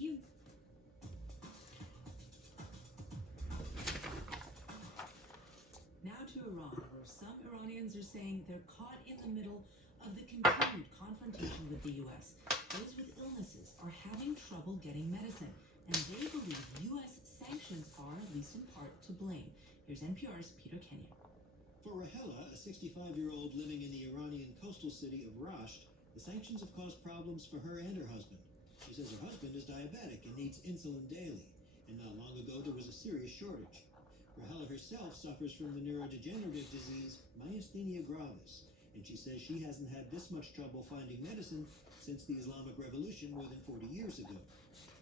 you. Now to Iran, where some Iranians are saying they're caught in the middle of the continued confrontation with the U.S. Those with illnesses are having trouble getting medicine, and they believe U.S. sanctions are, at least in part, to blame. Here's NPR's Peter Kenyon. For Rahela, a 65-year-old living in the Iranian coastal city of Rasht, the sanctions have caused problems for her and her husband. She says her husband is diabetic and needs insulin daily, and not long ago there was a serious shortage. Rahela herself suffers from the neurodegenerative disease myasthenia gravis, and she says she hasn't had this much trouble finding medicine since the Islamic Revolution more than 40 years ago.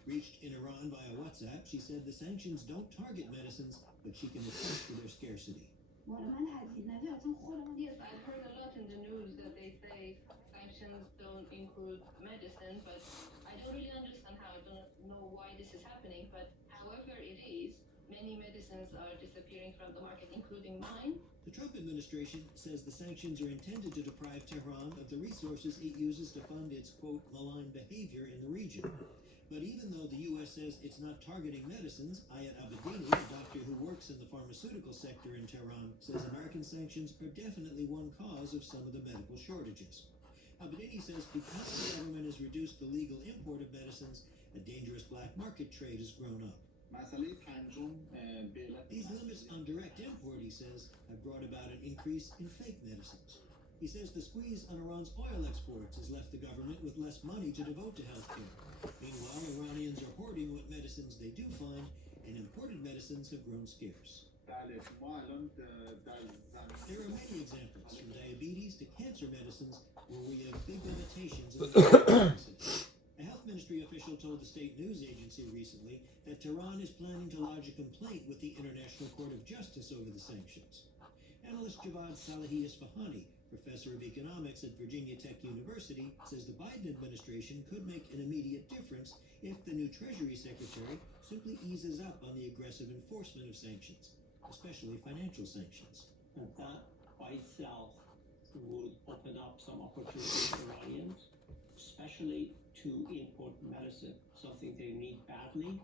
Reached in Iran via WhatsApp, she said the sanctions don't target medicines, but she can attest to their scarcity. Yes, I've heard a lot in the news that they say sanctions don't include medicine, but I don't really understand how. I don't know why this is happening, but however it is, many medicines are disappearing from the market, including mine. The Trump administration says the sanctions are intended to deprive Tehran of the resources it uses to fund its, quote, malign behavior in the region. But even though the U.S. says it's not targeting medicines, Ayat Abedini, a doctor who works in the pharmaceutical sector in Tehran, says American sanctions are definitely one cause of some of the medical shortages. Abedini says because the government has reduced the legal import of medicines, a dangerous black market trade has grown up. These limits on direct import, he says, have brought about an increase in fake medicines. He says the squeeze on Iran's oil exports has left the government with less money to devote to healthcare. Meanwhile, Iranians are hoarding what medicines they do find, and imported medicines have grown scarce. There are many examples, from diabetes to cancer medicines, where we have big limitations in the process. A health ministry official told the state news agency recently that Tehran is planning to lodge a complaint with the International Court of Justice over the sanctions. Analyst Javad Salehi-Isfahani, professor of economics at Virginia Tech University, says the Biden administration could make an immediate difference if the new Treasury Secretary simply eases up on the aggressive enforcement of sanctions, especially financial sanctions. And that by itself would open up some opportunities for Iranians, especially to import medicine, something they need badly,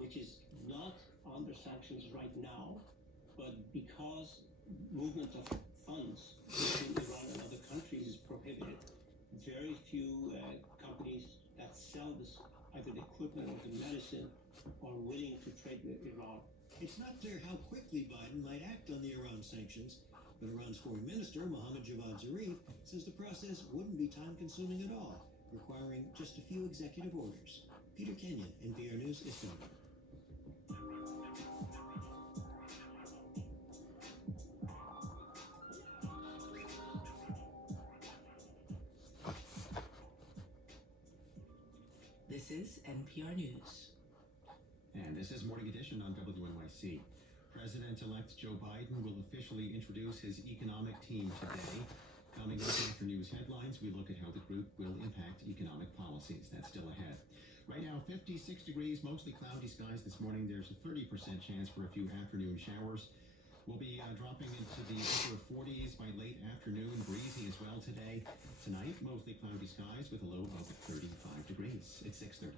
which is not under sanctions right now, but because movement of funds between Iran and other countries is prohibited, very few companies that sell this, either the equipment or the medicine, are willing to trade with Iran. It's not clear how quickly Biden might act on the Iran sanctions, but Iran's foreign minister, Mohammad Javad Zarif, says the process wouldn't be time-consuming at all, requiring just a few executive orders. Peter Kenyon, NPR News, Istanbul. This is NPR News. And this is Morning Edition on WNYC. President-elect Joe Biden will officially introduce his economic team today. Coming up after news headlines, we look at how the group will impact economic policies. That's still ahead. Right now, 56 degrees, mostly cloudy skies this morning. There's a 30% chance for a few afternoon showers. We'll be dropping into the upper 40s by late afternoon, breezy as well today. Tonight, mostly cloudy skies with a low of 35 degrees. It's 6:30.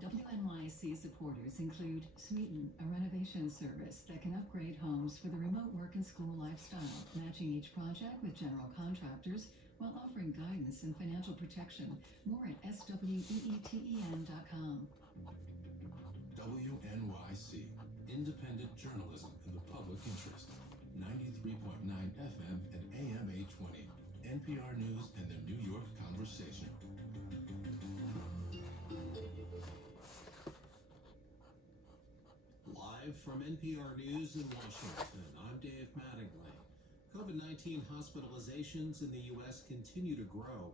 WNYC supporters include Smeaton, a renovation service that can upgrade homes for the remote work and school lifestyle, matching each project with general contractors while offering guidance and financial protection. More at SWEETEN.com. WNYC, independent journalism in the public interest. 93.9 FM and AM 820. NPR News and the New York Conversation. Live from NPR News in Washington, I'm Dave Mattingly. COVID-19 hospitalizations in the U.S. continue to grow,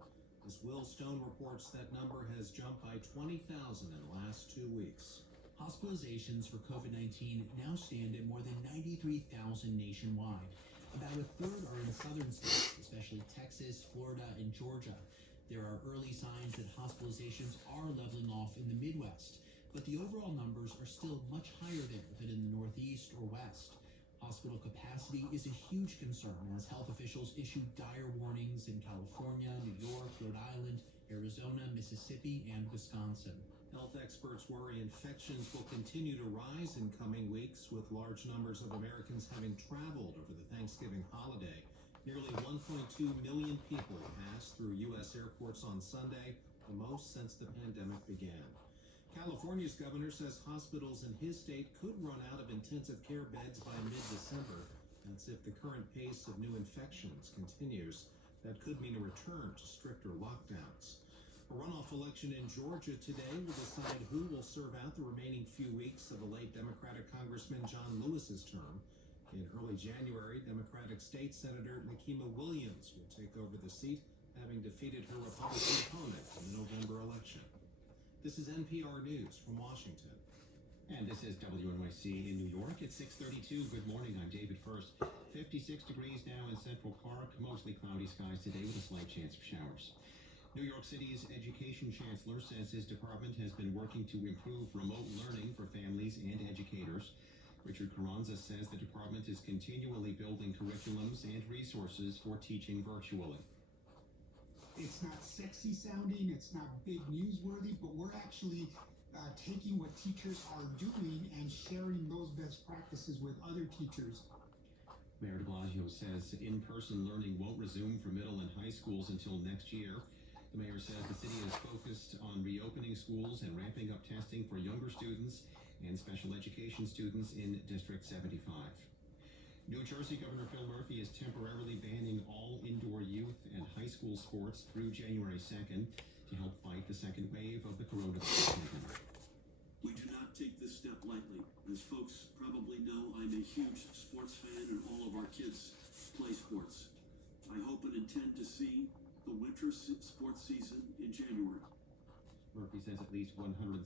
as Will Stone reports that number has jumped by 20,000 in the last 2 weeks. Hospitalizations for COVID-19 now stand at more than 93,000 nationwide. About a third are in southern states, especially Texas, Florida, and Georgia. There are early signs that hospitalizations are leveling off in the Midwest, but the overall numbers are still much higher there than in the Northeast or West. Hospital capacity is a huge concern as health officials issue dire warnings in California, New York, Rhode Island, Arizona, Mississippi, and Wisconsin. Health experts worry infections will continue to rise in coming weeks, with large numbers of Americans having traveled over the Thanksgiving holiday. Nearly 1.2 million people passed through U.S. airports on Sunday, the most since the pandemic began. California's governor says hospitals in his state could run out of intensive care beds by mid-December. That's if the current pace of new infections continues. That could mean a return to stricter lockdowns. A runoff election in Georgia today will decide who will serve out the remaining few weeks of the late Democratic Congressman John Lewis's term. In early January, Democratic State Senator Nikema Williams will take over the seat, having defeated her Republican opponent in the November election. This is NPR News from Washington. And this is WNYC in New York. It's 6:32. Good morning. I'm David First. 56 degrees now in Central Park. Mostly cloudy skies today with a slight chance of showers. New York City's education chancellor says his department has been working to improve remote learning for families and educators. Richard Carranza says the department is continually building curriculums and resources for teaching virtually. It's not sexy sounding, it's not big newsworthy, but we're actually taking what teachers are doing and sharing those best practices with other teachers. Mayor de Blasio says in-person learning won't resume for middle and high schools until next year. The mayor says the city is focused on reopening schools and ramping up testing for younger students and special education students in District 75. New Jersey Governor Phil Murphy is temporarily banning all indoor youth and high school sports through January 2nd to help fight the second wave of the coronavirus pandemic. We do not take this step lightly. As folks probably know, I'm a huge sports fan and all of our kids play sports. I hope and intend to see the winter sports season in January. Murphy says at least 170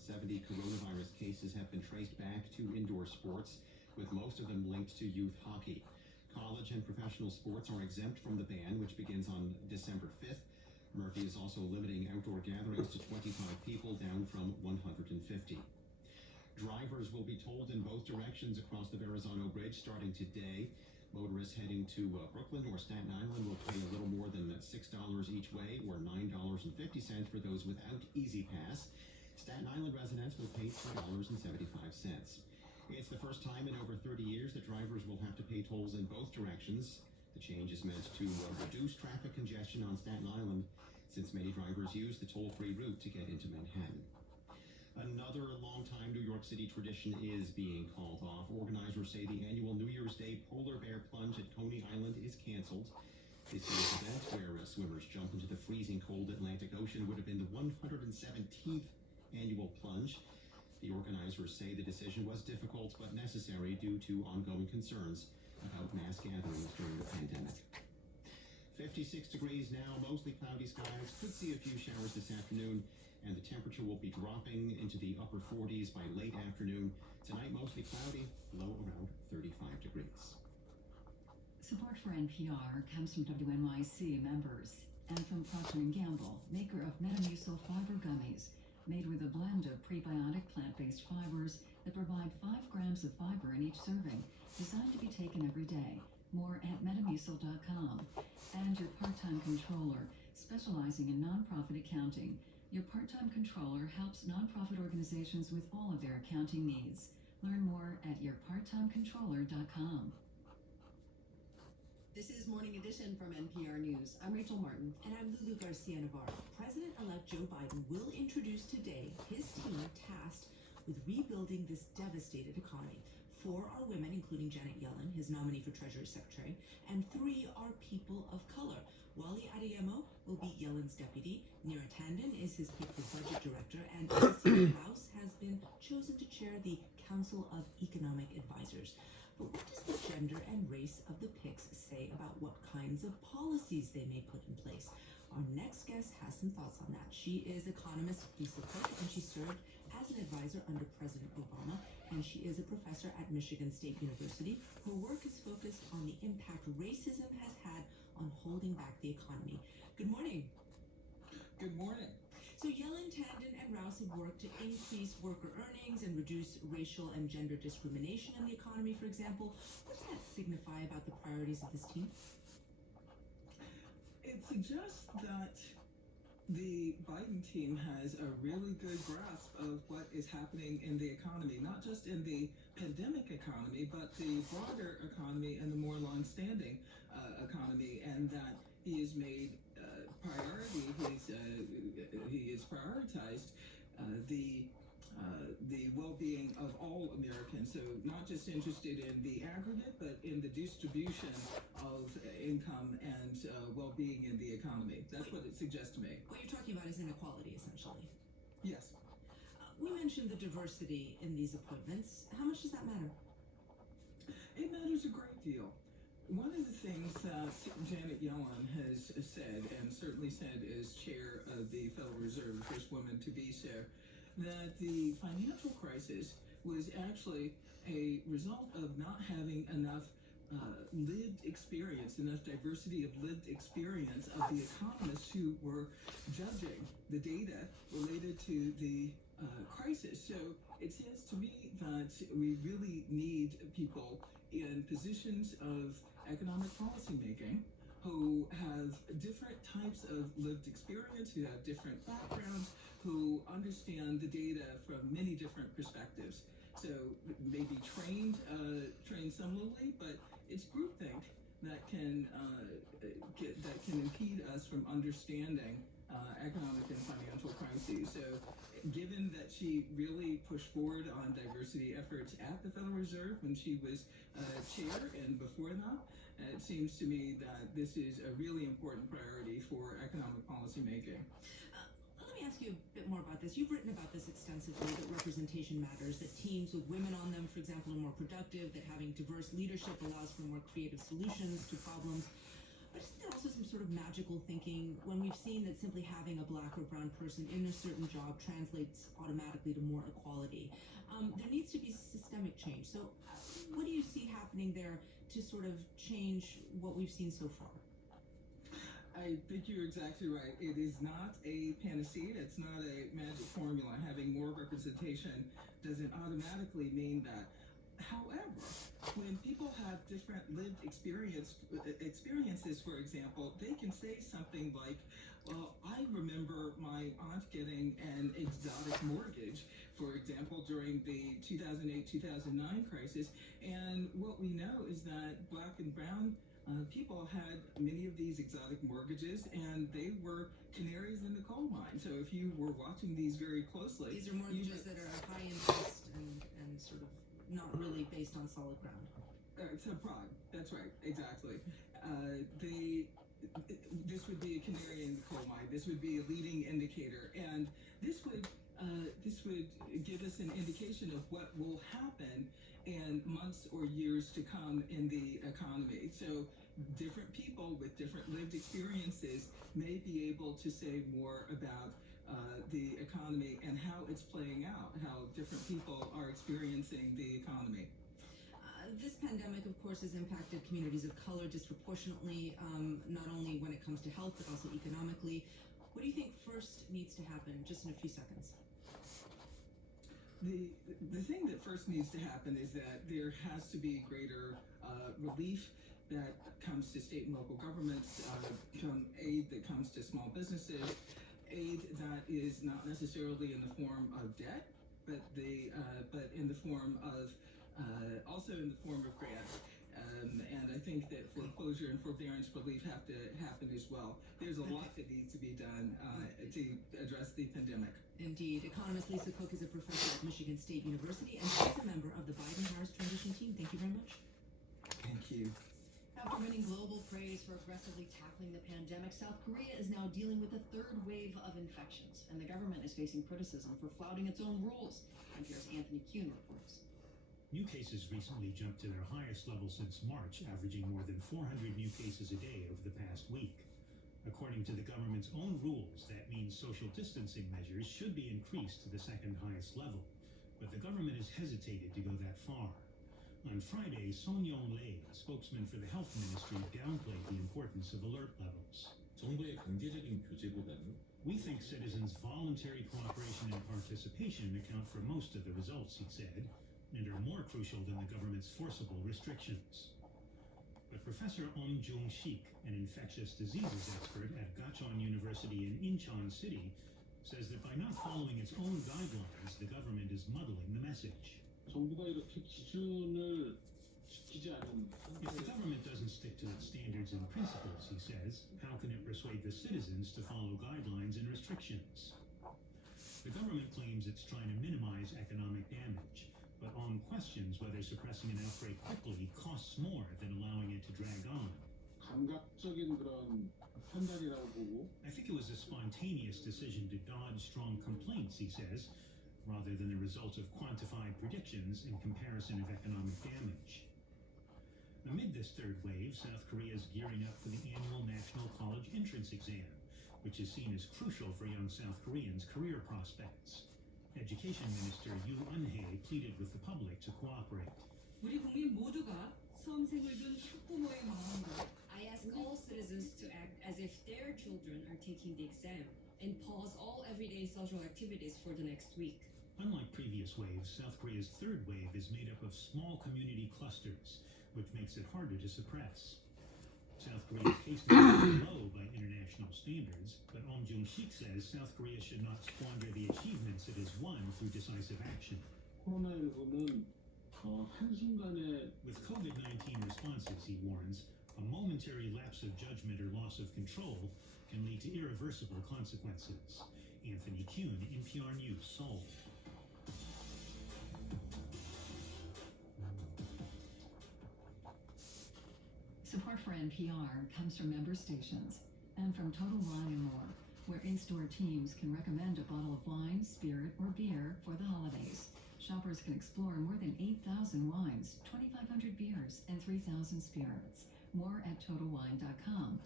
coronavirus cases have been traced back to indoor sports, with most of them linked to youth hockey. College and professional sports are exempt from the ban, which begins on December 5th. Murphy is also limiting outdoor gatherings to 25 people, down from 150. Drivers will be tolled in both directions across the Verrazano Bridge starting today. Motorists heading to Brooklyn or Staten Island will pay a little more than $6 each way, or $9.50 for those without Easy Pass. Staten Island residents will pay $2.75. It's the first time in over 30 years that drivers will have to pay tolls in both directions. The change is meant to reduce traffic congestion on Staten Island, since many drivers use the toll-free route to get into Manhattan. Another longtime New York City tradition is being called off. Organizers say the annual New Year's Day polar bear plunge at Coney Island is canceled. This year's event, where swimmers jump into the freezing cold Atlantic Ocean, would have been the 117th annual plunge. The organizers say the decision was difficult but necessary due to ongoing concerns about mass gatherings during the pandemic. 56 degrees now, mostly cloudy skies. Could see a few showers this afternoon, and the temperature will be dropping into the upper 40s by late afternoon. Tonight, mostly cloudy, low around 35 degrees. Support for NPR comes from WNYC members and from Procter & Gamble, maker of Metamucil fiber gummies, made with a blend of prebiotic plant-based fibers that provide 5 grams of fiber in each serving, designed to be taken every day. More at metamucil.com. And your part-time controller, specializing in nonprofit accounting. Your part-time controller helps nonprofit organizations with all of their accounting needs. Learn more at yourparttimecontroller.com. This is Morning Edition from NPR News. I'm Rachel Martin. And I'm Lulu Garcia Navarro. President-elect Joe Biden will introduce today his team tasked with rebuilding this devastated economy. 4 are women, including Janet Yellen, his nominee for Treasury Secretary, and 3 are people of color. Wally Adeyemo will be Yellen's deputy. Neera Tanden is his pick for budget director, and Cecilia House has been chosen to chair the Council of Economic Advisors. But what does the gender and race of the picks say about what kinds of policies they may put in place? Our next guest has some thoughts on that. She is economist Lisa Cook, and she served as an advisor under President Obama, and she is a professor at Michigan State University. Her work is focused on the impact racism has had on holding back the economy. Good morning. Good morning. So Yellen, Tanden, and Rouse have worked to increase worker earnings and reduce racial and gender discrimination in the economy, for example. What does that signify about the priorities of this team? It suggests that the Biden team has a really good grasp of what is happening in the economy, not just in the pandemic economy, but the broader economy and the more long-standing economy, and that he has made priority. He has prioritized the well-being of all Americans. So not just interested in the aggregate, but in the distribution of income and well-being in the economy. That's what it suggests to me. What you're talking about is inequality, essentially. Yes. We mentioned the diversity in these appointments. How much does that matter? It matters a great deal. One of the things that Janet Yellen has said, and certainly said as chair of the Federal Reserve, the first woman to be so, that the financial crisis was actually a result of not having enough lived experience, enough diversity of lived experience of the economists who were judging the data related to the crisis. So it says to me that we really need people in positions of economic policy making who have different types of lived experience, who have different backgrounds, who understand the data from many different perspectives. So maybe trained similarly, but it's groupthink that can impede us from understanding economic and financial crises. So given that she really pushed forward on diversity efforts at the Federal Reserve when she was chair and before that, it seems to me that this is a really important priority for economic policy making. Let me ask you a bit more about this. You've written about this extensively, that representation matters, that teams with women on them, for example, are more productive, that having diverse leadership allows for more creative solutions to problems. But isn't there also some sort of magical thinking when we've seen that simply having a black or brown person in a certain job translates automatically to more equality? There needs to be systemic change. So what do you see happening there to sort of change what we've seen so far? I think you're exactly right. It is not a panacea. It's not a magic formula. Having more representation doesn't automatically mean that. However, when people have different lived experiences, for example, they can say something like, well, I remember my aunt getting an exotic mortgage, for example, during the 2008-2009 crisis. And what we know is that black and brown people had many of these exotic mortgages, and they were canaries in the coal mine. So if you were watching these very closely, these are mortgages that are high interest and sort of not really based on solid ground. Subprime. That's right. Exactly. This would be a canary in the coal mine. This would be a leading indicator, and this would give us an indication of what will happen in months or years to come in the economy. So different people with different lived experiences may be able to say more about the economy and how it's playing out, how different people are experiencing the economy. This pandemic, of course, has impacted communities of color disproportionately, not only when it comes to health, but also economically. What do you think first needs to happen, just in a few seconds? The thing that first needs to happen is that there has to be greater relief that comes to state and local governments, aid that comes to small businesses, aid that is not necessarily in the form of debt, but in the form of also in the form of grants. And I think that foreclosure and forbearance relief have to happen as well. There's a lot that needs to be done to address the pandemic. Indeed. Economist Lisa Cook is a professor at Michigan State University, and she's a member of the Biden-Harris transition team. Thank you very much. Thank you. After winning global praise for aggressively tackling the pandemic, South Korea is now dealing with a third wave of infections, and the government is facing criticism for flouting its own rules. NPR's Anthony Kuhn reports. New cases recently jumped to their highest level since March, averaging more than 400 new cases a day over the past week. According to the government's own rules, that means social distancing measures should be increased to the second highest level, but the government has hesitated to go that far. On Friday, Song Yong-Lee, a spokesman for the health ministry, downplayed the importance of alert levels. 정부의 강제적인 규제보다는 We think citizens' voluntary cooperation and participation account for most of the results, he said, and are more crucial than the government's forcible restrictions. But Professor Jung-sik, an infectious diseases expert at Gachon University in Incheon City, says that by not following its own guidelines, the government is muddling the message. 정부가 이렇게 기준을 지키지 않은 If the government doesn't stick to its standards and principles, he says, how can it persuade the citizens to follow guidelines and restrictions? The government claims it's trying to minimize economic damage, but questions whether suppressing an outbreak quickly costs more than allowing it to drag on. 감각적인 그런 판단이라고 보고 I think it was a spontaneous decision to dodge strong complaints, he says, rather than the result of quantified predictions in comparison of economic damage. Amid this third wave, South Korea is gearing up for the annual National College Entrance Exam, which is seen as crucial for young South Koreans' career prospects. Education Minister Yoo Eun-hae pleaded with the public to cooperate. 우리 국민 모두가 수험생을 둔 학부모의 마음으로 I ask all citizens to act as if their children are taking the exam and pause all everyday social activities for the next week. Unlike previous waves, South Korea's third wave is made up of small community clusters, which makes it harder to suppress. South Korea's case numbers are low by international standards, but Jung-sik says South Korea should not squander the achievements it has won through decisive action. 코로나19는 한순간에 With COVID-19 responses, he warns, a momentary lapse of judgment or loss of control can lead to irreversible consequences. Anthony Kuhn, NPR News, Seoul. Support for NPR comes from member stations and from Total Wine & More, where in-store teams can recommend a bottle of wine, spirit, or beer for the holidays. Shoppers can explore more than 8,000 wines, 2,500 beers, and 3,000 spirits. More at TotalWine.com.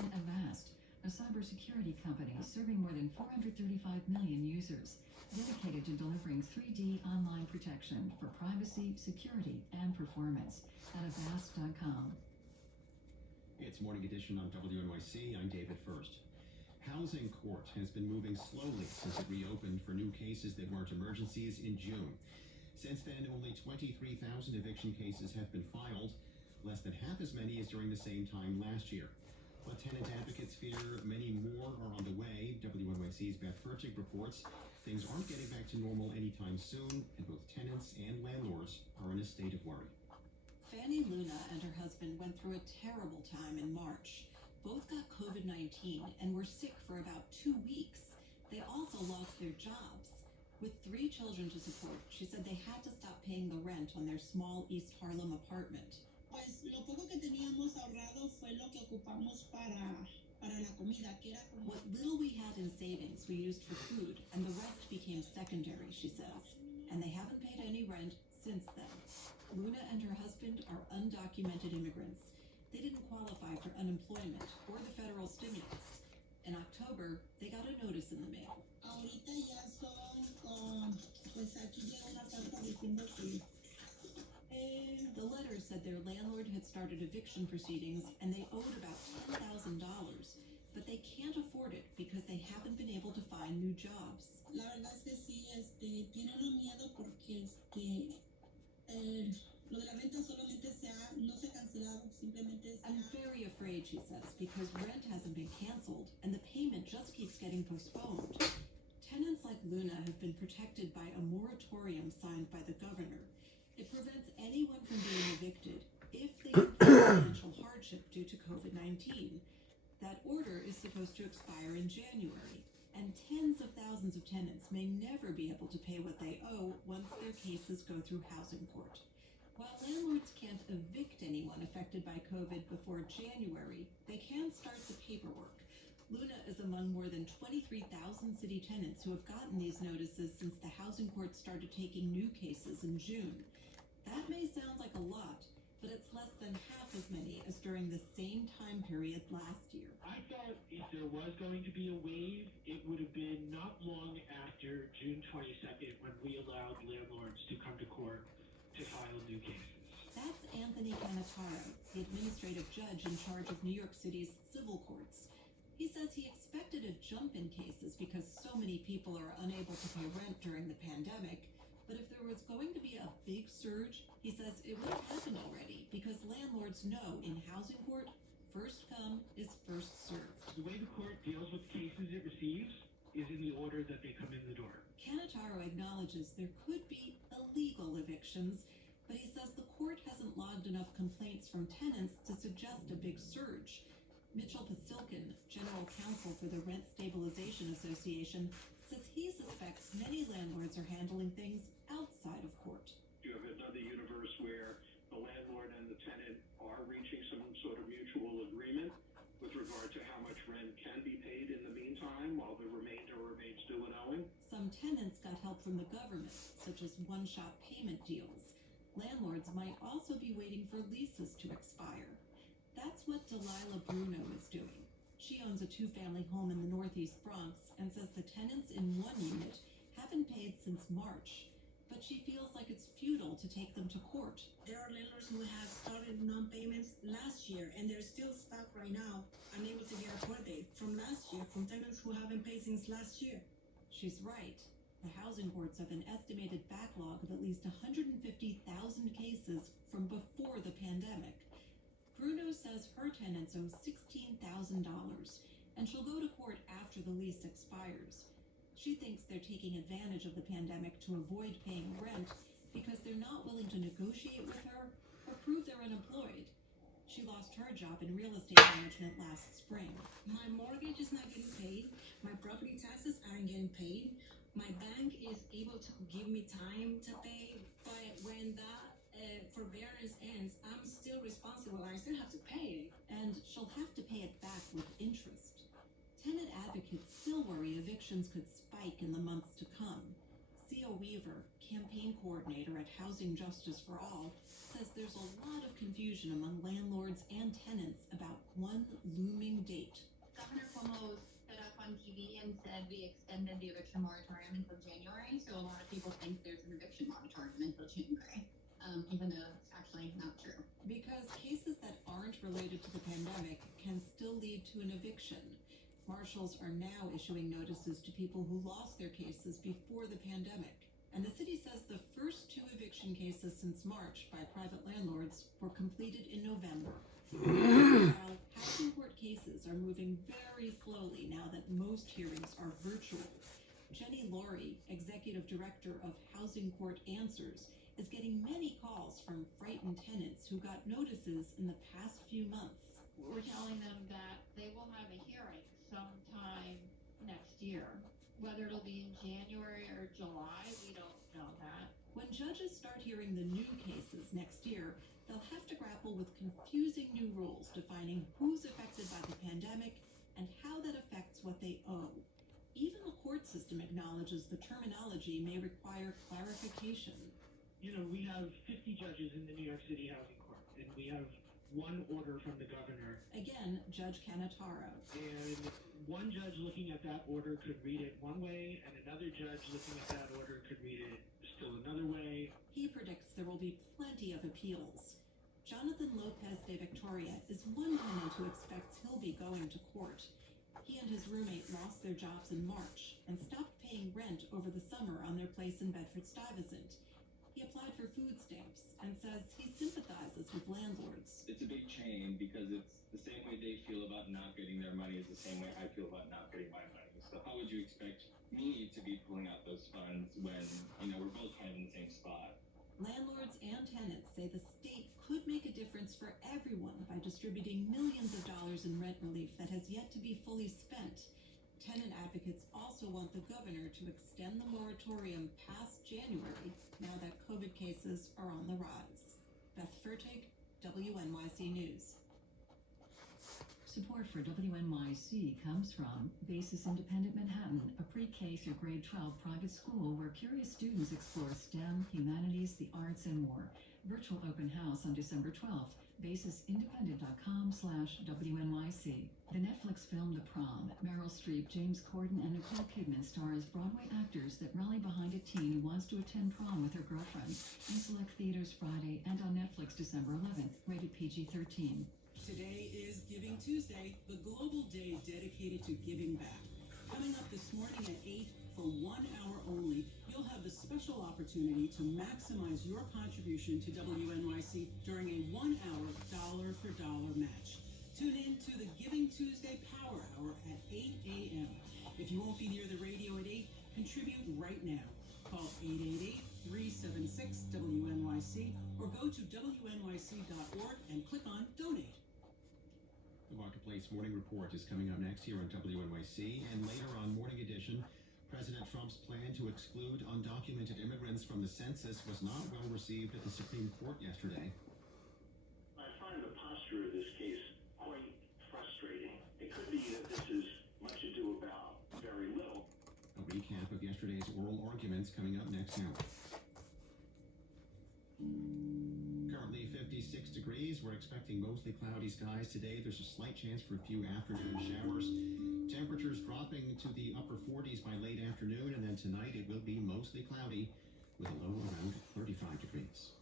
And Avast, a cybersecurity company serving more than 435 million users, dedicated to delivering 3D online protection for privacy, security, and performance at Avast.com. It's Morning Edition on WNYC. I'm David First. Housing Court has been moving slowly since it reopened for new cases that weren't emergencies in June. Since then, only 23,000 eviction cases have been filed, less than half as many as during the same time last year. But tenant advocates fear many more are on the way. WNYC's Beth Furtick reports things aren't getting back to normal anytime soon, and both tenants and landlords are in a state of worry. Fanny Luna and her husband went through a terrible time in March. Both got COVID-19 and were sick for about 2 weeks. They also lost their jobs. With 3 children to support, she said they had to stop paying the rent on their small East Harlem apartment. Pues lo poco que teníamos ahorrado fue lo que ocupamos para la comida, que era como... What little we had in savings we used for food, and the rest became secondary, she says. And they haven't paid any rent since then. Luna and her husband are undocumented immigrants. They didn't qualify for unemployment or the federal stimulus. In October, they got a notice in the mail. Ahorita ya son, pues aquí llega una carta diciendo que... The letter said their landlord had started eviction proceedings and they owed about $10,000, but they can't afford it because they haven't been able to find new jobs. La verdad es que sí, tiene uno miedo porque lo de la renta solamente no se ha cancelado, simplemente I'm very afraid, she says, because rent hasn't been canceled and the payment just keeps getting postponed. Tenants like Luna have been protected by a moratorium signed by the governor. It prevents anyone from being evicted if they have financial hardship due to COVID-19. That order is supposed to expire in January, and tens of thousands of tenants may never be able to pay what they owe once their cases go through housing court. While landlords can't evict anyone affected by COVID before January, they can start the paperwork. Luna is among more than 23,000 city tenants who have gotten these notices since the housing court started taking new cases in June. That may sound like a lot, but it's less than half as many as during the same time period last year. I thought if there was going to be a wave, it would have been not long after June 22nd when we allowed landlords to come to court to file new cases. That's Anthony Canataro, the administrative judge in charge of New York City's civil courts. He says he expected a jump in cases because so many people are unable to pay rent during the pandemic, But if there was going to be a big surge, he says it would have happened already because landlords know in housing court, first come is first served. The way the court deals with cases it receives is in the order that they come in the door. Canataro acknowledges there could be illegal evictions, but he says the court hasn't logged enough complaints from tenants to suggest a big surge. Mitchell Pasilkin, general counsel for the Rent Stabilization Association, says he suspects many landlords are handling things outside of court. You have another universe where the landlord and the tenant are reaching some sort of mutual agreement with regard to how much rent can be paid in the meantime while the remainder remains due and owing. Some tenants got help from the government, such as one-shot payment deals. Landlords might also be waiting for leases to expire. That's what Delilah Bruno is doing. She owns a two-family home in the Northeast Bronx and says the tenants in one unit haven't paid since March, but she feels like it's futile to take them to court. There are landlords who have started non-payments last year and they're still stuck right now, unable to get a court date from last year, from tenants who haven't paid since last year. She's right. The housing courts have an estimated backlog of at least 150,000 cases from before the pandemic. Bruno says her tenants owe $16,000, and she'll go to court after the lease expires. She thinks they're taking advantage of the pandemic to avoid paying rent because they're not willing to negotiate with her or prove they're unemployed. She lost her job in real estate management last spring. My mortgage is not getting paid. My property taxes aren't getting paid. My bank is able to give me time to pay, but when that forbearance ends, I'm still responsible. I still have to pay it. And she'll have to pay it back with interest. Tenant advocates still worry evictions could spike in the months to come. Theo Weaver, campaign coordinator at Housing Justice for All, says there's a lot of confusion among landlords and tenants about one looming date. Governor Cuomo stood up on TV and said we extended the eviction moratorium until January, so a lot of people think there's an eviction moratorium until January, even though it's actually not true. Because cases that aren't related to the pandemic can still lead to an eviction. Marshals are now issuing notices to people who lost their cases before the pandemic. And the city says the first 2 eviction cases since March by private landlords were completed in November. While housing court cases are moving very slowly now that most hearings are virtual. Jenny Laurie, executive director of Housing Court Answers, is getting many calls from frightened tenants who got notices in the past few months. We're telling them that they will have a hearing sometime next year. Whether it'll be in January or July, we don't know that. When judges start hearing the new cases next year, they'll have to grapple with confusing new rules defining who's affected by the pandemic and how that affects what they owe. Even the court system acknowledges the terminology may require clarification. You know, we have 50 judges in the New York City Housing Court, and we have one order from the governor. Again, Judge Canataro. And one judge looking at that order could read it one way, and another judge looking at that order could read it still another way. He predicts there will be plenty of appeals. Jonathan Lopez de Victoria is one tenant who expects he'll be going to court. He and his roommate lost their jobs in March and stopped paying rent over the summer on their place in Bedford-Stuyvesant. He applied for food stamps and says he sympathizes with landlords. It's a big chain because it's the same way they feel about not getting their money is the same way I feel about not getting my money. So how would you expect me to be pulling out those funds when, we're both kind of in the same spot? Landlords and tenants say the state could make a difference for everyone by distributing millions of dollars in rent relief that has yet to be fully spent. Tenant advocates also want the governor to extend the moratorium past January now that COVID cases are on the rise. Beth Fertig, WNYC News. Support for WNYC comes from Basis Independent Manhattan, a pre-K through grade 12 private school where curious students explore STEM, humanities, the arts, and more. Virtual open house on December 12th. BasisIndependent.com/WNYC. The Netflix film The Prom. Meryl Streep, James Corden, and Nicole Kidman star as Broadway actors that rally behind a teen who wants to attend prom with her girlfriend. In select theaters Friday and on Netflix December 11th. Rated PG-13. Today is Giving Tuesday, the global day dedicated to giving back. Coming up this morning at 8, for 1 hour only, you'll have the special opportunity opportunity to maximize your contribution to WNYC during a 1-hour dollar-for-dollar match. Tune in to the Giving Tuesday Power Hour at 8 a.m. If you won't be near the radio at 8, contribute right now. Call 888-376-WNYC or go to WNYC.org and click on Donate. The Marketplace Morning Report is coming up next here on WNYC, and later on Morning Edition, President Trump's plan to exclude undocumented immigrants from the census was not well received at the Supreme Court yesterday. I find the posture of this case quite frustrating. It could be that this is much ado about very little. A recap of yesterday's oral arguments coming up next hour. Currently 56 degrees. We're expecting mostly cloudy skies today. There's a slight chance for a few afternoon showers. Temperatures dropping to the upper 40s by late afternoon, and then tonight it will be mostly cloudy with a low around 35 degrees.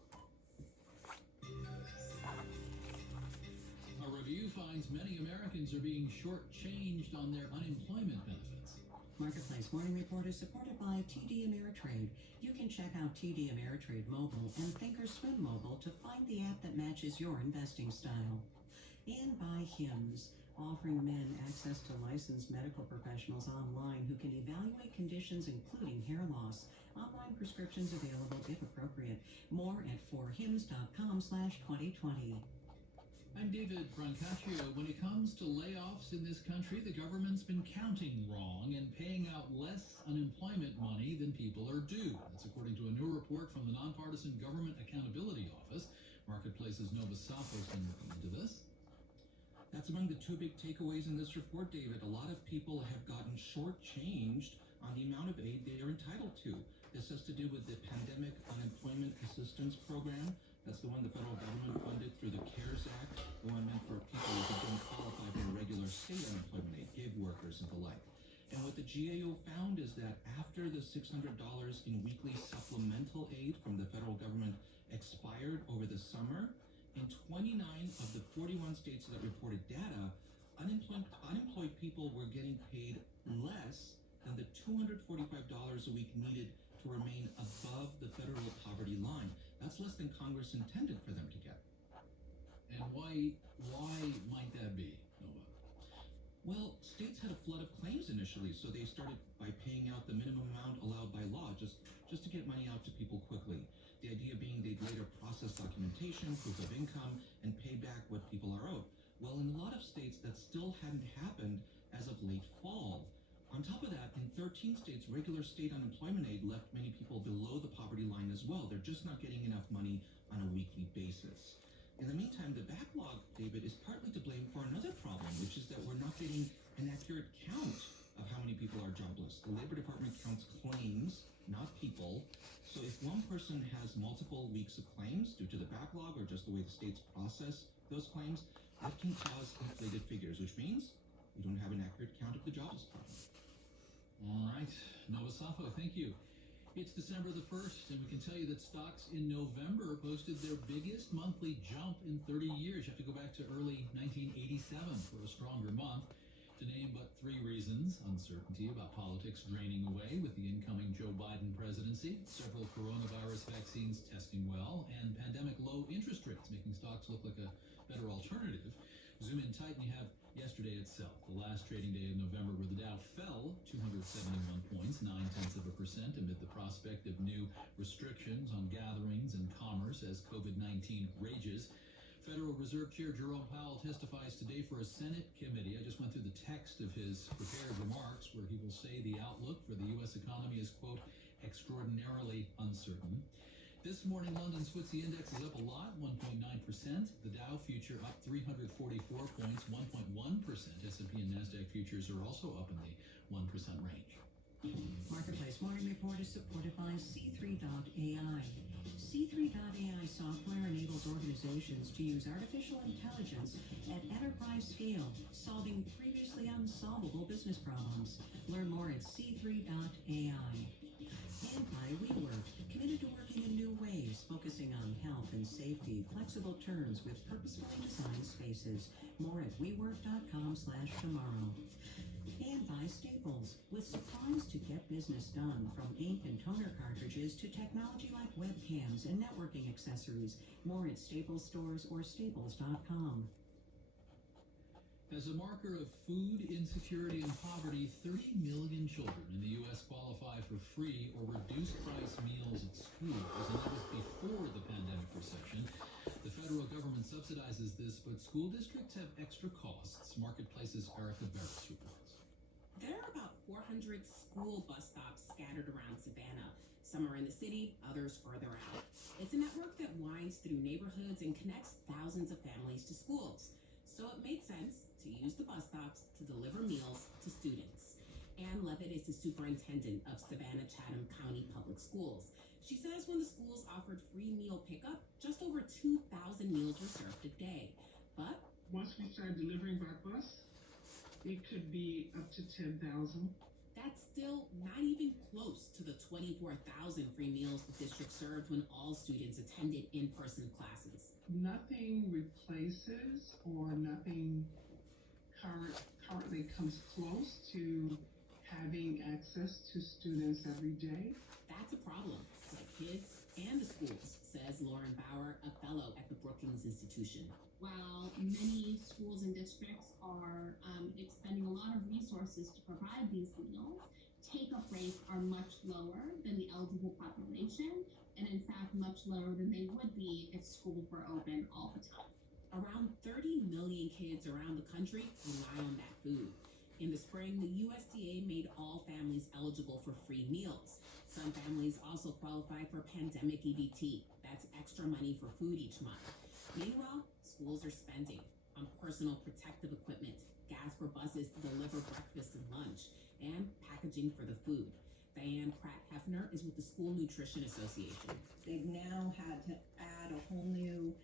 A review finds many Americans are being shortchanged on their unemployment benefits. Marketplace Morning Report is supported by TD Ameritrade. You can check out TD Ameritrade Mobile and Thinkorswim Mobile to find the app that matches your investing style. And by HIMS, offering men access to licensed medical professionals online who can evaluate conditions including hair loss. Online prescriptions available if appropriate. More at forhims.com/2020. I'm David Brancaccio. When it comes to layoffs in this country, the government's been counting wrong and paying out less unemployment money than people are due. That's according to a new report from the Nonpartisan Government Accountability Office. Marketplace's Nova Safo's been looking into this. That's among the two big takeaways in this report, David. A lot of people have gotten shortchanged on the amount of aid they are entitled to. This has to do with the Pandemic Unemployment Assistance Program. That's the one the federal government funded through the CARES Act, the one meant for people who don't qualify for regular state unemployment aid, gig workers and the like. And what the GAO found is that after the $600 in weekly supplemental aid from the federal government expired over the summer, in 29 of the 41 states that reported data, unemployed people were getting paid less than the $245 a week needed to remain above the federal poverty line. That's less than Congress intended for them to get. And why might that be, Nova? Well, states had a flood of claims initially, so they started by paying out the minimum amount allowed by law, just to get money out to people quickly. The idea being they'd later process documentation, proof of income, and pay back what people are owed. Well, in a lot of states, that still hadn't happened as of late fall. On top of that, in 13 states, regular state unemployment aid left many people below the poverty line as well. They're just not getting enough money on a weekly basis. In the meantime, the backlog, David, is partly to blame for another problem, which is that we're not getting an accurate count of how many people are jobless. The Labor Department counts claims, not people. So if one person has multiple weeks of claims due to the backlog or just the way the states process those claims, that can cause inflated figures, which means we don't have an accurate count of the jobless problem. All right, Nova Safo, thank you. It's December the 1st, and we can tell you that stocks in November posted their biggest monthly jump in 30 years. You have to go back to early 1987 for a stronger month. To name but three reasons: uncertainty about politics draining away with the incoming Joe Biden presidency, several coronavirus vaccines testing well, and pandemic low interest rates making stocks look like a better alternative. Zoom in tight and you have yesterday itself, the last trading day of November, where the Dow fell 271 points, 0.9% amid the prospect of new restrictions on gatherings and commerce as COVID-19 rages. Federal Reserve Chair Jerome Powell testifies today for a Senate committee. I just went through the text of his prepared remarks, where he will say the outlook for the U.S. economy is, quote, extraordinarily uncertain. This morning, London's FTSE index is up a lot, 1.9%. The Dow future up 344 points, 1.1%. S&P and NASDAQ futures are also up in the 1% range. Marketplace Morning Report is supported by C3.ai. C3.ai software enables organizations to use artificial intelligence at enterprise scale, solving previously unsolvable business problems. Learn more at C3.ai. And by WeWork, committed to working in new ways, focusing on health and safety, flexible terms with purposefully designed spaces. More at WeWork.com/tomorrow. And by Staples, with supplies to get business done, from ink and toner cartridges to technology like webcams and networking accessories. More at Staples stores or staples.com. As a marker of food insecurity and poverty, 30 million children in the U.S. qualify for free or reduced price meals at schools, and that was before the pandemic recession. The federal government subsidizes this, but school districts have extra costs. Marketplace's Erica Barris reports. There are about 400 school bus stops scattered around Savannah. Some are in the city, others further out. It's a network that winds through neighborhoods and connects thousands of families to schools. So it made sense to use the bus stops to deliver meals to students. Ann Levitt is the superintendent of Savannah-Chatham County Public Schools. She says when the schools offered free meal pickup, just over 2,000 meals were served a day. But Once we start delivering by bus, it could be up to 10,000. that's still not even close to the 24,000 free meals the district served when all students attended in-person classes. Nothing replaces or nothing currently comes close to having access to students every day. That's a problem for the kids and the schools, says Lauren Bauer, a fellow at the Brookings Institution. While many schools and districts are expending a lot of resources to provide these meals, take-up rates are much lower than the eligible population, and in fact much lower than they would be if schools were open all the time. Around 30 million kids around the country rely on that food. In the spring, the USDA made all families eligible for free meals. Some families also qualify for pandemic EBT. That's extra money for food each month. Meanwhile, schools are spending on personal protective equipment, gas for buses to deliver breakfast and lunch, and packaging for the food. Diane Pratt-Hefner is with the School Nutrition Association. They've now had to add a whole new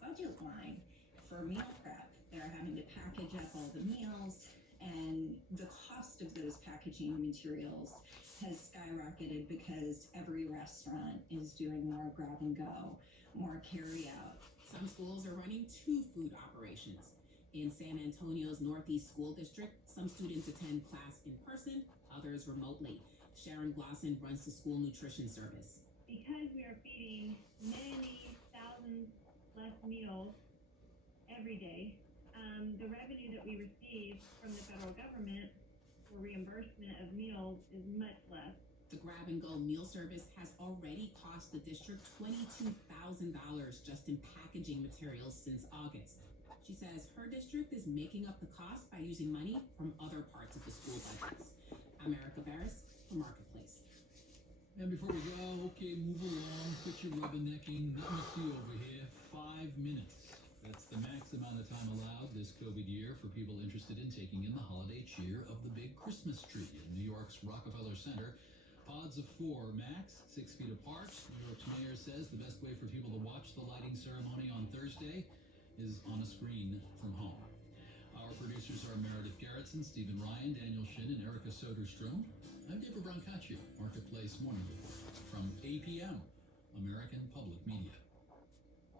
budget line for meal prep. They're having to package up all the meals, and the cost of those packaging materials has skyrocketed because every restaurant is doing more grab and go, more carry out. Some schools are running 2 food operations. In San Antonio's Northeast School District, some students attend class in person, others remotely. Sharon Glosson runs the school nutrition service. Because we are feeding many thousands less meals every day, the revenue that we receive from the federal government for reimbursement of meals is much less. The grab-and-go meal service has already cost the district $22,000 just in packaging materials since August. She says her district is making up the cost by using money from other parts of the school budgets. I'm Erica Barris for Marketplace. And before we go, okay, move along, quit your rubbernecking, nothing to see over here. 5 minutes. That's the max amount of time allowed this COVID year for people interested in taking in the holiday cheer of the big Christmas tree in New York's Rockefeller Center. Pods of 4 max, 6 feet apart. New York's mayor says the best way for people to watch the lighting ceremony on Thursday is on a screen from home. Our producers are Meredith Gerritsen, Stephen Ryan, Daniel Shin, and Erica Soderstrom. I'm David Brancaccio, Marketplace Morning Report from APM, American Public Media.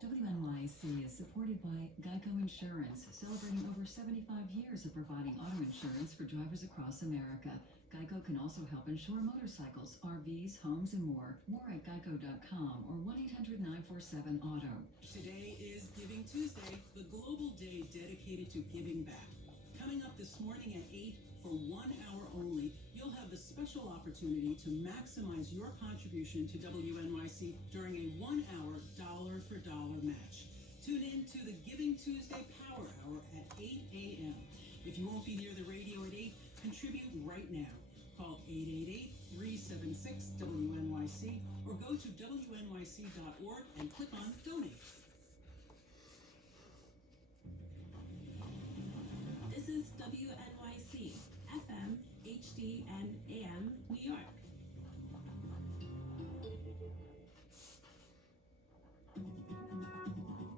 WNYC is supported by Geico Insurance, celebrating over 75 years of providing auto insurance for drivers across America. Geico can also help insure motorcycles, RVs, homes, and more. More at geico.com or 1-800-947-AUTO. Today is Giving Tuesday, the global day dedicated to giving back. Coming up this morning at 8, for 1 hour only, you'll have the special opportunity to maximize your contribution to WNYC during a 1 hour dollar-for-dollar match. Tune in to the Giving Tuesday Power Hour at 8 a.m. If you won't be near the radio at 8, contribute right now. Call 888-376-WNYC or go to WNYC.org and click on Donate. This is WNYC, FM, HD, and AM, New York.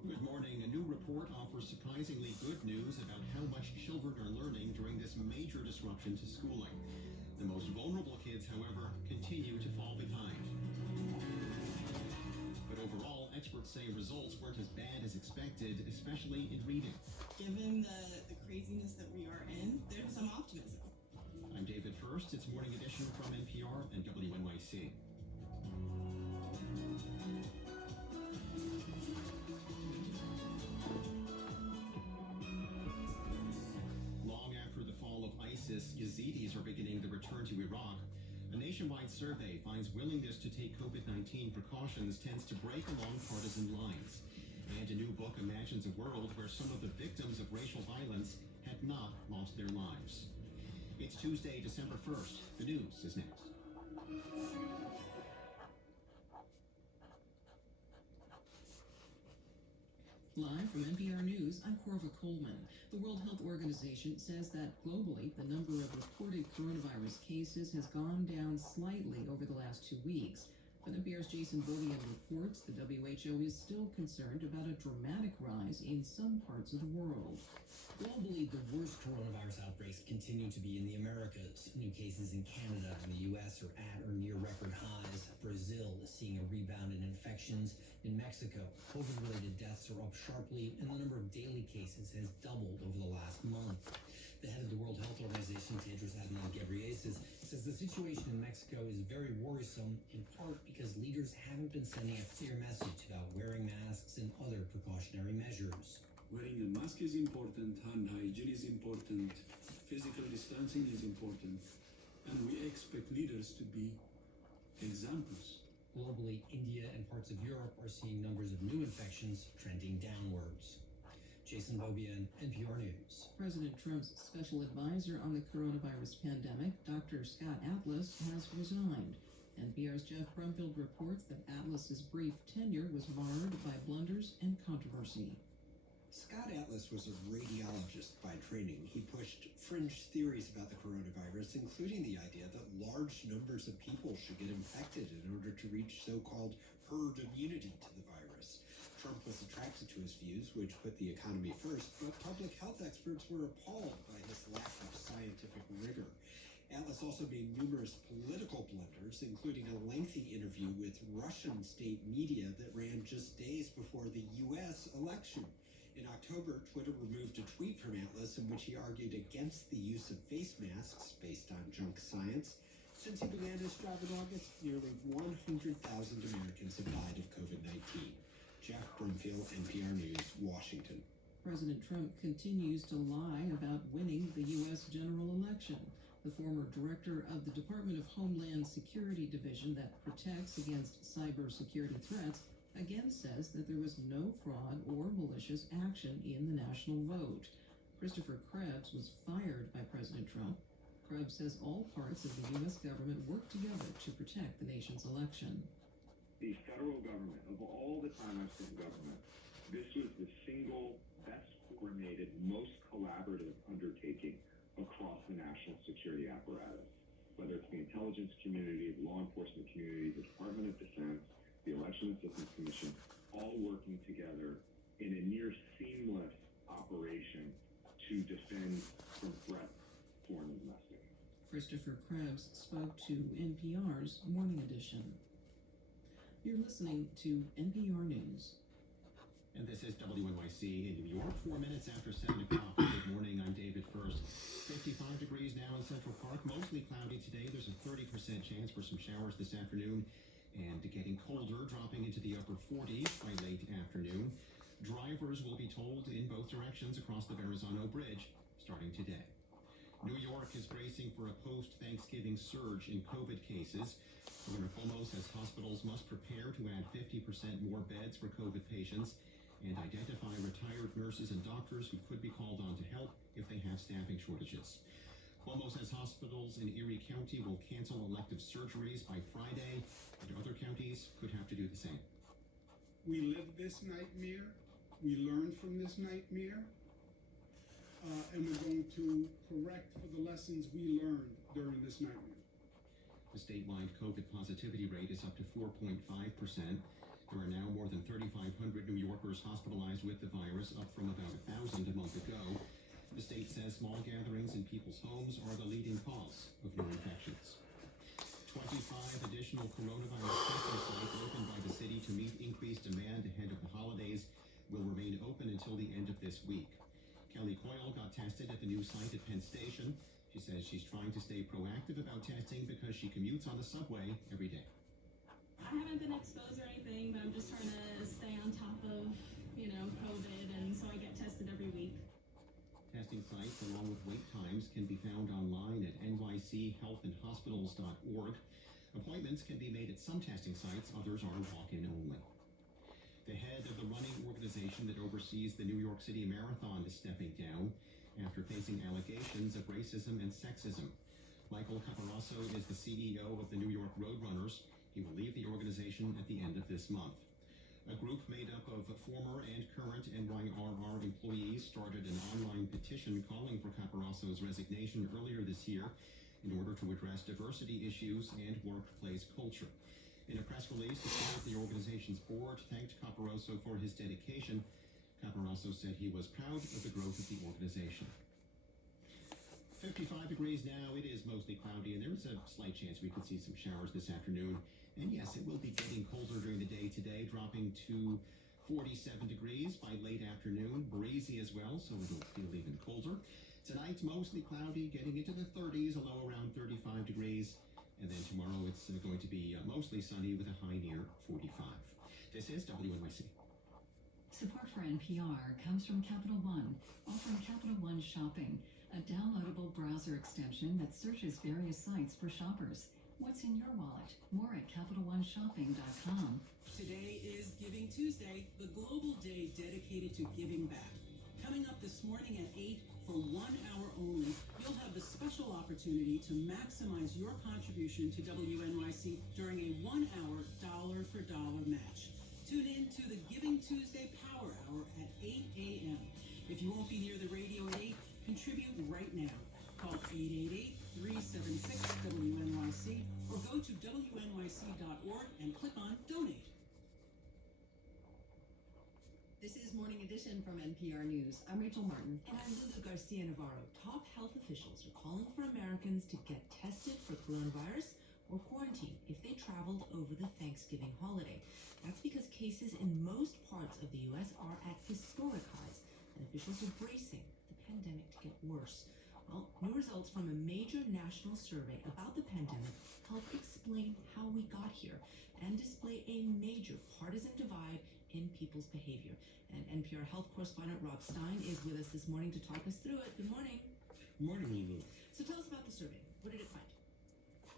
Good morning. A new report offers surprisingly good news about how much children are learning during this major disruption to schooling. The most vulnerable kids, however, continue to fall behind. But overall, experts say results weren't as bad as expected, especially in reading. Given the craziness that we are in, there's some optimism. I'm I'm David First. It's Morning Edition from NPR and WNYC. Long after the fall of ISIS, Yazidis are beginning the return to Iraq. A nationwide survey finds willingness to take COVID-19 precautions tends to break along partisan lines. And a new book imagines a world where some of the victims of racial violence had not lost their lives. It's Tuesday, December 1st. The news is next. Live from NPR News, I'm Corva Coleman. The World Health Organization says that globally, the number of reported coronavirus cases has gone down slightly over the last 2 weeks. But NPR's Jason Beaubien reports the WHO is still concerned about a dramatic rise in some parts of the world. Globally, the worst coronavirus outbreaks continue to be in the Americas. New cases in Canada and the U.S. are at or near record highs. Brazil is seeing a rebound in infections. In Mexico, COVID-related deaths are up sharply, and the number of daily cases has doubled over the last month. The head of the World Health Organization, Tedros Adhanom Ghebreyesus, says the situation in Mexico is very worrisome, in part because leaders haven't been sending a clear message about wearing masks and other precautionary measures. Wearing a mask is important, hand hygiene is important, physical distancing is important, and we expect leaders to be examples. Globally, India and parts of Europe are seeing numbers of new infections trending downwards. Jason Beaubien, NPR News. President Trump's special advisor on the coronavirus pandemic, Dr. Scott Atlas, has resigned. NPR's Jeff Brumfield reports that Atlas's brief tenure was marred by blunders and controversy. Scott Atlas was a radiologist by training. He pushed fringe theories about the coronavirus, including the idea that large numbers of people should get infected in order to reach so-called herd immunity to the virus. Trump was attracted to his views, which put the economy first, but public health experts were appalled by his lack of scientific rigor. Atlas also made numerous political blunders, including a lengthy interview with Russian state media that ran just days before the U.S. election. In October, Twitter removed a tweet from Atlas in which he argued against the use of face masks based on junk science. Since he began his job in August, nearly 100,000 Americans have died of COVID-19. Jeff Brumfield, NPR News, Washington. President Trump continues to lie about winning the U.S. general election. The former director of the Department of Homeland Security Division that protects against cybersecurity threats again says that there was no fraud or malicious action in the national vote. Christopher Krebs was fired by President Trump. Krebs says all parts of the U.S. government work together to protect the nation's election. The federal government, of all the time I've seen government, this was the single best coordinated, most collaborative undertaking across the national security apparatus. Whether it's the intelligence community, the law enforcement community, the Department of Defense, the Election Assistance Commission, all working together in a near seamless operation to defend from threats, foreign and domestic. Christopher Krebs spoke to NPR's Morning Edition. You're listening to NPR News. And this is WNYC in New York, 4 minutes after 7 o'clock. Good morning, I'm David First. 55 degrees now in Central Park, mostly cloudy today. There's a 30% chance for some showers this afternoon. And getting colder, dropping into the upper 40s by late afternoon. Drivers will be told in both directions across the Verrazano Bridge starting today. New York is bracing for a post-Thanksgiving surge in COVID cases. Governor Cuomo says hospitals must prepare to add 50% more beds for COVID patients and identify retired nurses and doctors who could be called on to help if they have staffing shortages. Cuomo says hospitals in Erie County will cancel elective surgeries by Friday, and other counties could have to do the same. We lived this nightmare, we learned from this nightmare, and we're going to correct for the lessons we learned during this nightmare. The statewide COVID positivity rate is up to 4.5%. There are now more than 3,500 New Yorkers hospitalized with the virus, up from about 1,000 a month ago. The state says small gatherings in people's homes are the leading cause of new infections. 25 additional coronavirus testing sites opened by the city to meet increased demand ahead of the holidays will remain open until the end of this week. Kelly Coyle got tested at the new site at Penn Station. She says she's trying to stay proactive about testing because she commutes on the subway every day. I haven't been exposed or anything, but I'm just trying to stay on top of, COVID, and so I get tested every week. Testing sites along with wait times can be found online at nychealthandhospitals.org. Appointments can be made at some testing sites, others are walk-in only. The head of the running organization that oversees the New York City Marathon is stepping down after facing allegations of racism and sexism. Michael Caparaso is the CEO of the New York Roadrunners. He will leave the organization at the end of this month. A group made up of former and current NYRR employees started an online petition calling for Caparaso's resignation earlier this year in order to address diversity issues and workplace culture. In a press release, the chair of the organization's board thanked Caparaso for his dedication. Caparaso said he was proud of the growth of the organization. 55 degrees now. It is mostly cloudy, and there's a slight chance we could see some showers this afternoon. And yes, it will be getting colder during the day today, dropping to 47 degrees by late afternoon. Breezy as well, so it'll feel even colder. Tonight, mostly cloudy, getting into the 30s, a low around 35 degrees. And then tomorrow, it's going to be mostly sunny with a high near 45. This is WNYC. Support for NPR comes from Capital One, offering Capital One Shopping, a downloadable browser extension that searches various sites for shoppers. What's in your wallet? More at CapitalOneShopping.com. Today is Giving Tuesday, the global day dedicated to giving back. Coming up this morning at 8, for 1 hour only, you'll have the special opportunity to maximize your contribution to WNYC during a 1 hour dollar for dollar match. Tune in to the Giving Tuesday Power Hour at 8 a.m. If you won't be near the radio at 8, contribute right now. Call 888-376-WNYC or go to WNYC.org and click on Donate. This is Morning Edition from NPR News. I'm Rachel Martin. And I'm Lulu Garcia Navarro. Top health officials are calling for Americans to get tested for coronavirus or quarantine if they traveled over the Thanksgiving holiday. That's because cases in most parts of the U.S. are at historic highs, and officials are bracing for the pandemic to get worse. Well, new results from a major national survey about the pandemic help explain how we got here and display a major partisan divide in people's behavior. And NPR health correspondent Rob Stein is with us this morning to talk us through it. Good morning. Good morning, Lulu. So tell us about the survey. What did it find?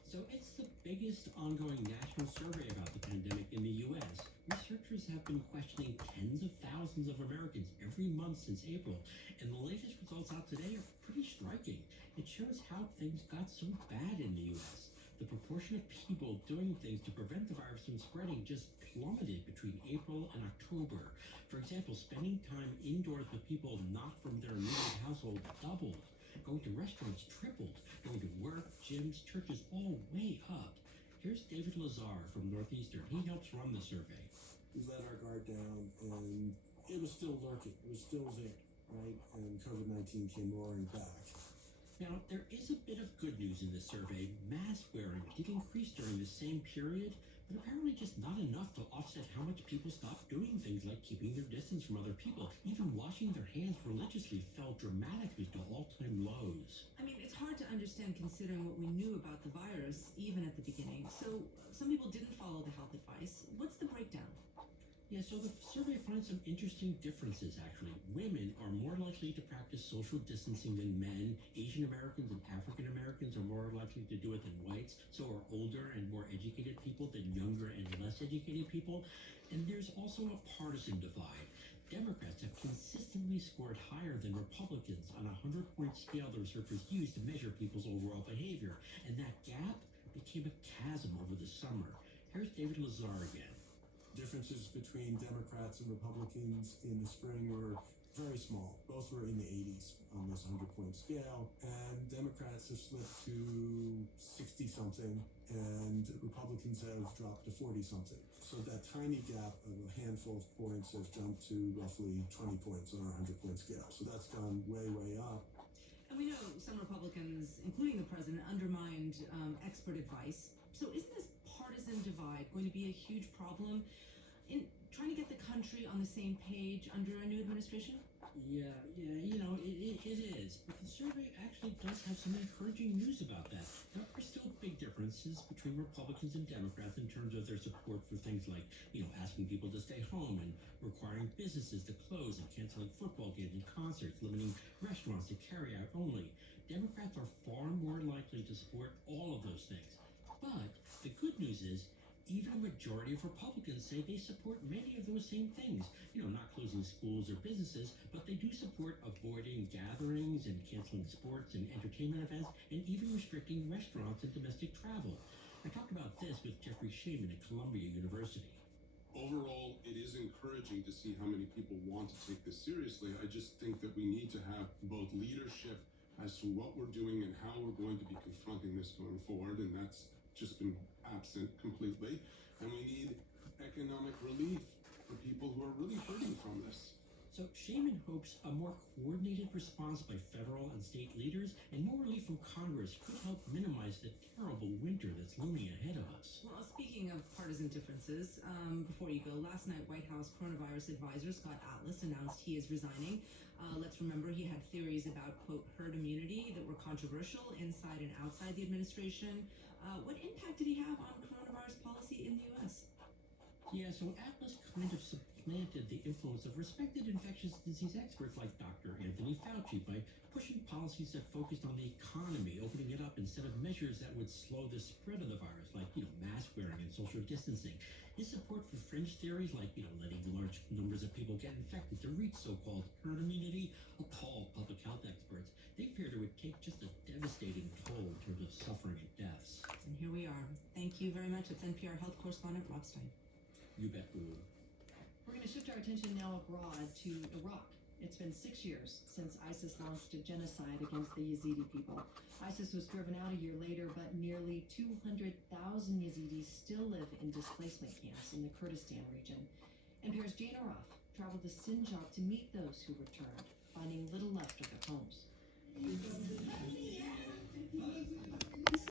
So it's the biggest ongoing national survey about the pandemic in the U.S. Researchers have been questioning tens of thousands of Americans every month since April, and the latest results out today are pretty striking. It shows how things got so bad in the U.S. The proportion of people doing things to prevent the virus from spreading just plummeted between April and October. For example, spending time indoors with people not from their immediate household doubled. Going to restaurants tripled. Going to work, gyms, churches, all way up. Here's David Lazar from Northeastern. He helps run the survey. We let our guard down, and it was still lurking. It was still there, right? And COVID-19 came roaring back. Now, there is a bit of good news in this survey. Mask wearing did increase during the same period, but apparently just not enough to offset how much people stopped doing things like keeping their distance from other people. Even washing their hands religiously fell dramatically to all-time lows. I mean, it's hard to understand considering what we knew about the virus, even at the beginning. So some people didn't follow the health advice. What's the breakdown? Yeah, so the survey finds some interesting differences, actually. Women are more likely to practice social distancing than men. Asian Americans and African Americans are more likely to do it than whites. So are older and more educated people than younger and less educated people. And there's also a partisan divide. Democrats have consistently scored higher than Republicans on a 100-point scale the researchers used to measure people's overall behavior. And that gap became a chasm over the summer. Here's David Lazar again. Differences between Democrats and Republicans in the spring were very small. Both were in the 80s on this 100-point scale, and Democrats have slipped to 60-something, and Republicans have dropped to 40-something. So that tiny gap of a handful of points has jumped to roughly 20 points on our 100-point scale. So that's gone way, way up. And we know some Republicans, including the president, undermined expert advice. So isn't this partisan divide going to be a huge problem? in trying to get the country on the same page under a new administration? Yeah, you know, it is. But the survey actually does have some encouraging news about that. There are still big differences between Republicans and Democrats in terms of their support for things like, you know, asking people to stay home and requiring businesses to close and canceling football games and concerts, limiting restaurants to carry out only. Democrats are far more likely to support all of those things. But the good news is, even a majority of Republicans say they support many of those same things. You know, not closing schools or businesses, but they do support avoiding gatherings and canceling sports and entertainment events, and even restricting restaurants and domestic travel. I talked about this with Jeffrey Shaman at Columbia University. Overall, it is encouraging to see how many people want to take this seriously. I just think that we need to have both leadership as to what we're doing and how we're going to be confronting this going forward, and that's just been absent completely. And we need economic relief for people who are really hurting from this. So Shaman hopes a more coordinated response by federal and state leaders and more relief from Congress could help minimize the terrible winter that's looming ahead of us. Well, speaking of partisan differences, before you go, last night White House coronavirus advisor Scott Atlas announced he is resigning. Let's remember he had theories about, quote, herd immunity that were controversial inside and outside the administration. What impact did he have on coronavirus policy in the U.S.? Yeah, so Atlas kind of supplanted the influence of respected infectious disease experts like Dr. Anthony Fauci by pushing policies that focused on the economy, opening it up instead of measures that would slow the spread of the virus, like, you know, mask wearing and social distancing. His support for fringe theories like, you know, letting large numbers of people get infected to reach so-called herd immunity appalled public health experts. They feared it would take just a devastating toll in terms of suffering and deaths. And here we are. Thank you very much. It's NPR health correspondent Rob Stein. You bet, Lulu. We're going to shift our attention now abroad to Iraq. It's been 6 years since ISIS launched a genocide against the Yazidi people. ISIS was driven out a year later, but nearly 200,000 Yazidis still live in displacement camps in the Kurdistan region. NPR's Jane Araf traveled to Sinjar to meet those who returned, finding little left of their homes.